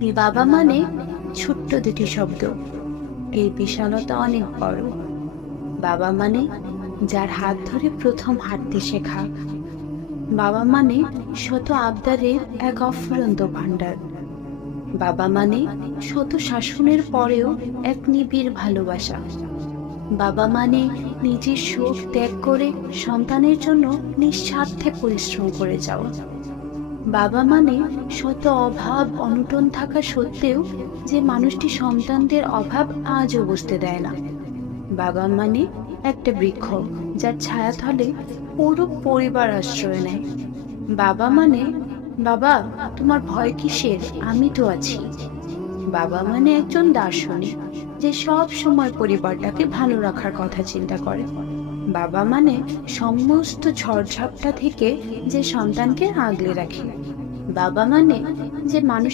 বাবা মানে ছোট্ট দুটি শব্দ, এর বিশালতা অনেক বড়। বাবা মানে যার হাত ধরে প্রথম হাঁটতে শেখা। বাবা মানে শত আবদারের এক অফুরন্ত ভাণ্ডার। বাবা মানে শত শাসনের পরেও এক নিবিড় ভালোবাসা। বাবা মানে নিজের সুখ ত্যাগ করে সন্তানের জন্য নিঃস্বার্থে পরিশ্রম করে যাওয়া। বাবা মানে শত অভাব অনটন থাকা সত্ত্বেও যে মানুষটি সন্তানদের অভাব আজও বুঝতে দেয় না। বাবা মানে একটা বৃক্ষ যার ছায়াতলে পুরো পরিবার আশ্রয় নেয়। বাবা মানে, বাবা তোমার ভয় কিসের, আমি তো আছি। বাবা মানে একজন দার্শনিক যে সব সময় পরিবারটাকে ভালো রাখার কথা চিন্তা করে। বাবা মানে সমস্ত ঝড়ঝাপটা থেকে যে সন্তানকে আগলে রাখে। বাবা মানে যে মানুষ